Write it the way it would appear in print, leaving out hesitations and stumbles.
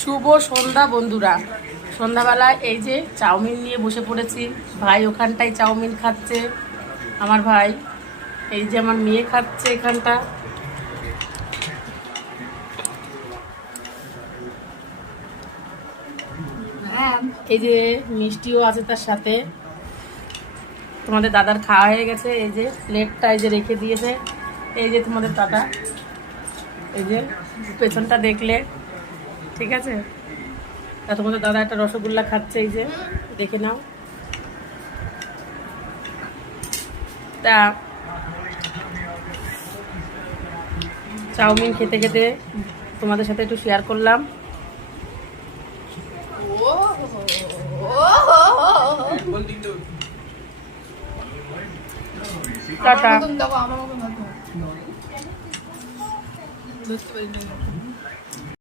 শুভ সন্ধ্যা বন্ধুরা। সন্ধ্যাবেলায় এই যে চাউমিন নিয়ে বসে পড়েছি। ভাই ওখানটায় চাউমিন খাচ্ছে, আমার ভাই। এই যে আমার মেয়ে খাচ্ছে এখানটা। এই যে মিষ্টিও আছে তার সাথে। তোমাদের দাদার খাওয়া হয়ে গেছে। এই যে প্লেটটা এই যে রেখে দিয়েছে। এই যে তোমাদের দাদা, এই যে পেছনটা দেখলে ঠিক আছে। তা তোমাদের দাদা একটা রসগোল্লা খাচ্ছে, এই যে দেখে নাও। তা চাউমিন খেতে খেতে তোমাদের সাথে একটু শেয়ার করলাম। টাটা।